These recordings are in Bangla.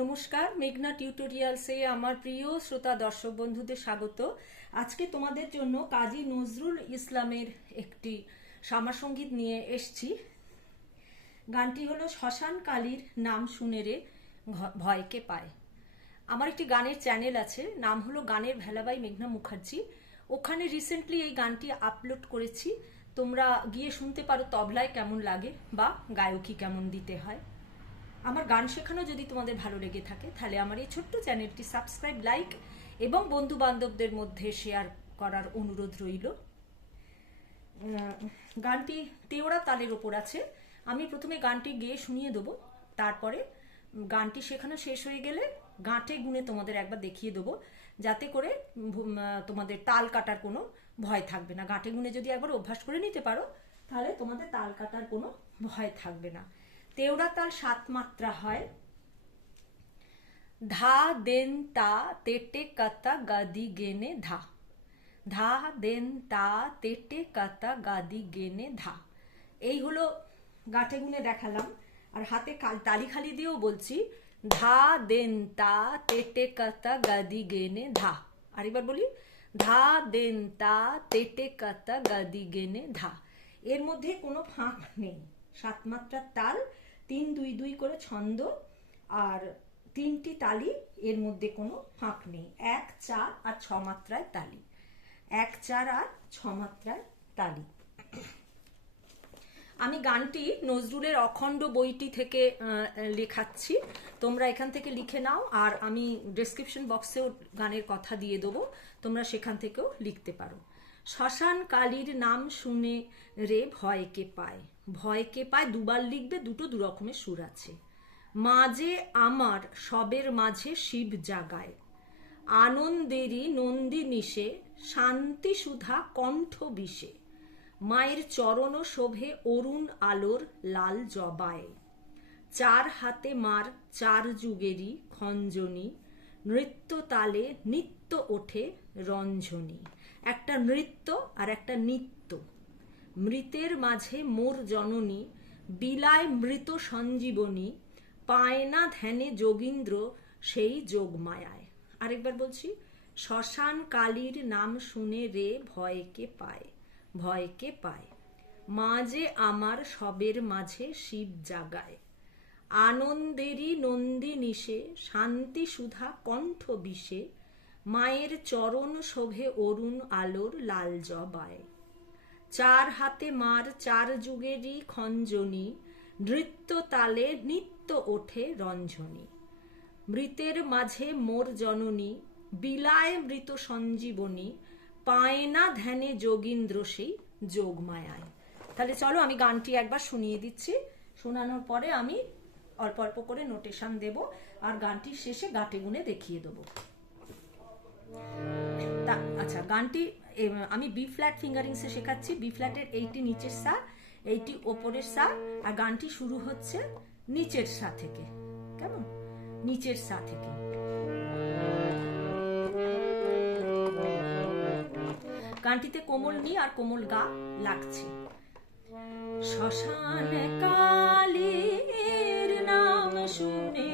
নমস্কার, মেঘনা টিউটোরিয়ালসে আমার প্রিয় শ্রোতা দর্শক বন্ধুদের স্বাগত। আজকে তোমাদের জন্য কাজী নজরুল ইসলামের একটি সামাসঙ্গীত নিয়ে এসছি। গানটি হলো শ্মশান কালীর নাম শুনে রে ভয়কে পায়। আমার একটি গানের চ্যানেল আছে, নাম হলো গানের ভেলাবাই মেঘনা মুখার্জি। ওখানে রিসেন্টলি এই গানটি আপলোড করেছি। তোমরা গিয়ে শুনতে পারো, তবলায় কেমন লাগে বা গায়কী কেমন দিতে হয়। আমার গান শেখানো যদি তোমাদের ভালো লেগে থাকে, তাহলে আমার এই ছোট্ট চ্যানেলটি সাবস্ক্রাইব, লাইক এবং বন্ধু বান্ধবদের মধ্যে শেয়ার করার অনুরোধ রইল। গানটি তেওড়া তালের ওপর আছে। আমি প্রথমে গানটি গেয়ে শুনিয়ে দেবো। তারপরে গানটি শেখানো শেষ হয়ে গেলে গাঁটে গুনে তোমাদের একবার দেখিয়ে দেবো। যাতে করে তোমাদের তাল কাটার কোনো ভয় থাকবে না। গাঁটে গুনে যদি একবার অভ্যাস করে নিতে পারো, তাহলে তোমাদের তাল কাটার কোনো ভয় থাকবে না। তেওড়া তাল সাত মাত্রা হয়। ধা, দেন, তা, তেটে, কাতা, গাদি, গেনে, ধা। ধা, দেন, তা, তেটে, কাতা, গাদি, গেনে, ধা। এই হলো গাঁটে গুনে দেখালাম। আর হাতে তালি খালি দিয়েও বলছি, ধা, দেন, তা, তেটে, কাতা, গাদি, গেনে, ধা। আরেকবার বলি, ধা, দেন, তা, তেটে, কাতা, গাদি, গেনে, ধা। এর মধ্যে কোনো ফাঁক নেই। সাত মাত্রার তাল তিন দুই দুই করে ছন্দ আর তিনটি তালি এর মধ্যে কোনো ফাঁক নেই। এক, চার আর ছ মাত্রায় তালি। এক, চার আর ছ মাত্রায় তালি। আমি গানটি নজরুলের অখণ্ড বইটি থেকে লেখাচ্ছি। তোমরা এখান থেকে লিখে নাও আর আমি ডেসক্রিপশন বক্সেও গানের কথা দিয়ে দেবো। তোমরা সেখান থেকেও লিখতে পারো। শ্মশান কালীর নাম শুনে রে ভয়কে পায় ভয়কে পায় দুবার লিখবে, দুটো দু রকমের সুর আছে। মাঝে আমার, সবের মাঝে শিব জাগায়। আনন্দেরই নন্দী নন্দিনীশে শান্তি সুধা কণ্ঠ বিষে। মায়ের চরণ শোভে অরুণ আলোর লাল জবায়। চার হাতে মার, চার যুগেরই খঞ্জনি। নৃত্য তালে নিত্য ওঠে রঞ্জনী। একটা নৃত্য আর একটা নিত্য। মৃতের মাঝে মোর জননী বিলায় মৃত সঞ্জীবনী পায় না ধ্যানে যোগীন্দ্র সেই যোগমায়ায়। আরেকবার বলছি, শ্মশান কালীর নাম শুনে রে ভয়কে পায় ভয়কে পায়। মাঝে আমার সবের মাঝে শিব জাগায়। আনন্দেরই নন্দিনীশে শান্তি সুধা কণ্ঠ বিষে মায়ের চরণ শোভে অরুণ আলোর লাল জবায়। চার হাতে মার চার যুগেরই খঞ্জনি, নৃত্য তালে নিত্য ওঠে রঞ্জনী। মৃতের মাঝে মোর জননী, বিলায় মৃত সঞ্জীবনী, পায় না ধ্যানে যোগীন্দ্র সেই যোগমায়ায়। তাহলে চলো আমি গানটি একবার শুনিয়ে দিচ্ছি। শোনানোর পরে আমি অল্প অল্প করে নোটেশন দেব আর গানটির শেষে গাটে গুনে দেখিয়ে দেবো। তা আচ্ছা গানটি আমি বি ফ্ল্যাট ফিঙ্গারিংসে শেখাচ্ছি। বি ফ্ল্যাটের এইটি নিচের সা এইটি ওপরের সা আর গানটি শুরু হচ্ছে নিচের সা থেকে। কেমন? নিচের সা থেকে। গানটিতে কোমল নি আর কোমল গা লাগছে। শ্মশান কালীর নাম শুনে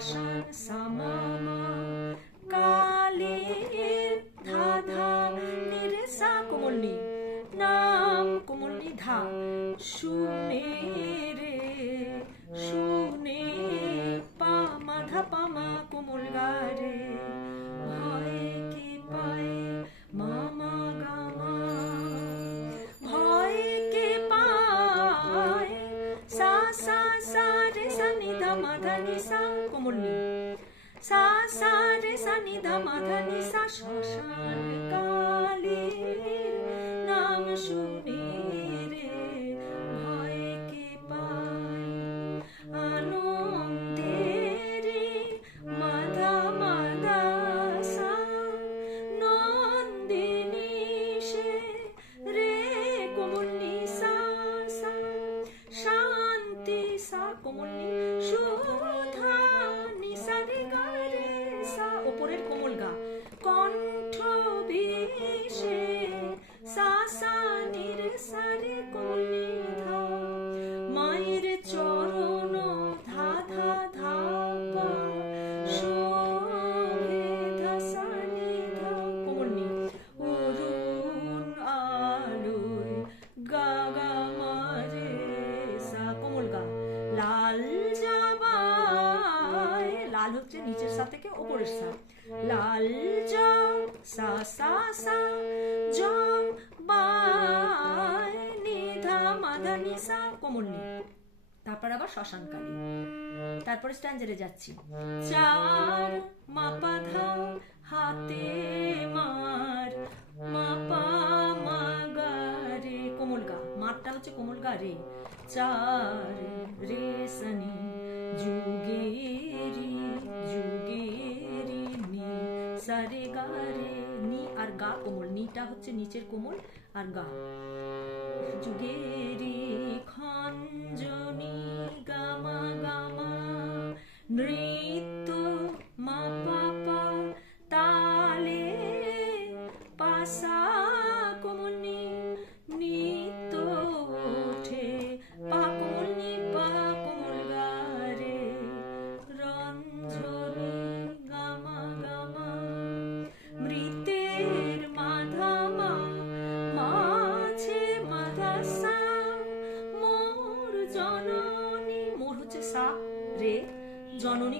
শ্মশান সামামা শ্মশান কালীর নাম শুনে রে ভয় কে পায় আনন্দেরে মাধা মাধা নন্দিনী সে রে কোমলনি সা শান্তি সা নিসা কোমল নি তারপর আবার শ্মশানকালী। তারপরে স্ট্যান্ডারে যাচ্ছি। চার মাপা ধা হাতে মার। মাপা মাগারে কোমল গা। মারটা হচ্ছে কোমল গা রে। চার রে সনি যুগেরি যুগেরি নি। সারে গা রে, নি আর গা কোমল। নিটা হচ্ছে নিচের কোমল আর গা। যুগেরি খঞ্জনি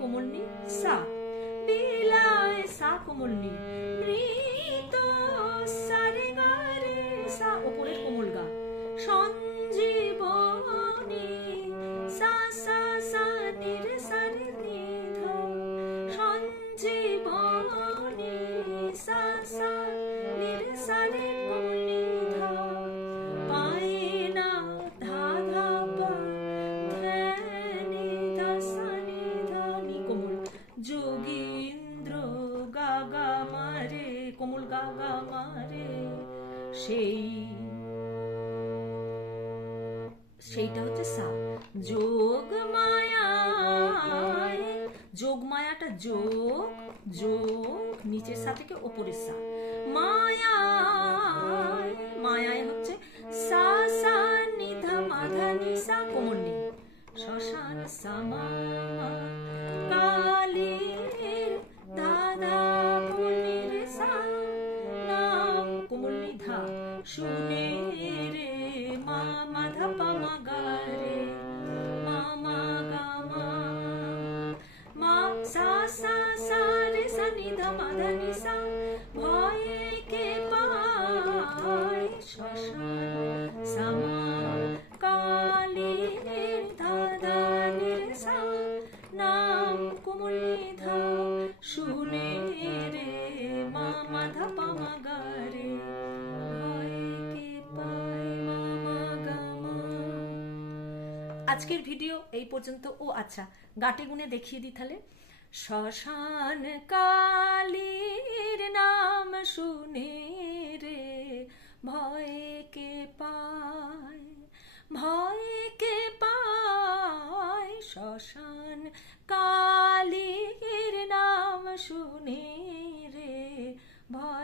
জননী কোমলনি সা। বিলায় সা কোমলনি মৃত মারে সেই, সেইটা হচ্ছে সা যোগ মায়ায়, যোগ মায়াটা যোগ যোগ নিচের সা থেকে ওপরের সা মায়ায় মায়ায় হচ্ছে সা সা নিধা মাধা নিসা কোমল নি শ্মশান সামা কালীর শুনে রে মা মাধা পামা গা রে মামা গামা মা সা সা সা রে সা নিধা মাধা নিসা ভয়ে কে পায় আজকের ভিডিও এই পর্যন্ত। ও আচ্ছা গাটে গুনে দেখিয়ে দিই তাহলে। শ্মশান কালীর নাম শুনে রে ভয় কে পায় ভয় কে পায়। শ্মশান কালীর নাম শুনে রে, ভয়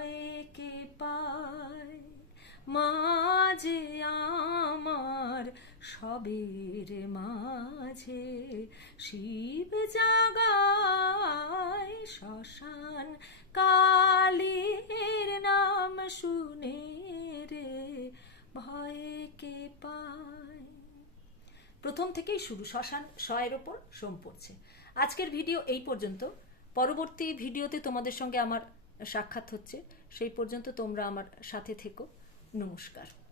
সবের মাঝে শিব জাগায় শ্মশান কালীর নাম শুনে রে ভয়ে কে পায়? প্রথম থেকেই শুরু শ্মশান শয়ের ওপর সোম পড়ছে। আজকের ভিডিও এই পর্যন্ত। পরবর্তী ভিডিওতে তোমাদের সঙ্গে আমার সাক্ষাৎ হচ্ছে। সেই পর্যন্ত তোমরা আমার সাথে থেকো। নমস্কার।